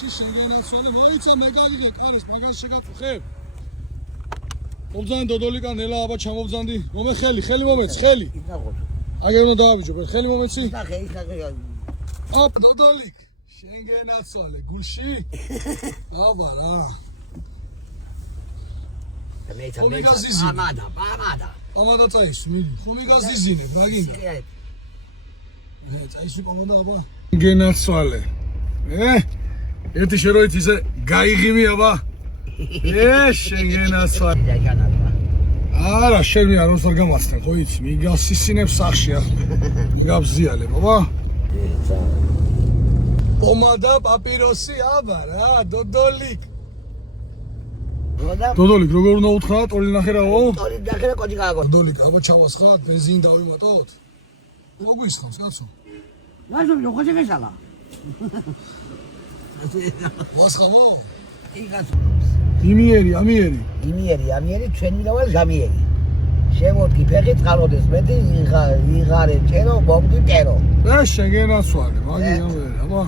გულში შეგენაცვალე მოიცა მე განიღე კარის მაგას შეგაწუხებ მომძანი დოდოლიკა ნელა აბა ჩამოვძანდი მომე ხელი მომეც ხელი აგერ უნდა დავაბიჯო ხელი მომეცი აპ დოდოლიკ შეგენაცვალე გულში აბა რა ამადა წაის მიდი ხომ მიგაზიზინე მაგინდა წაისი კომონდა აბა შეგენაცვალე ერთი შეროით ისე გაიღიმი აბა შეგენაცვალე არა შენ არ მოსარ გამასწრე ხო იცი მიგასისინებს სახში ახლა მიგაბზიალე აბა პომადა პაპიროსი აბა რა დოდოლიკ დოდოლიკ როგორ უნდა უთხრა ტოლი ნახერაო ტოლი ნახერა კოჭი გააგო დოდოლიკ აბა ჩავასხათ ბენზინი დავიმატოთ მოგვისხავს კაცო ვაზო როგორ შეგეშალა ვასხავო იმიერი ჩვენი დავალ გამიერი შემოდგი ფეხი წყალოდეს მეტი იღარე ჭერო მომდი ტერო და შეგენაცვალე მაგი აბა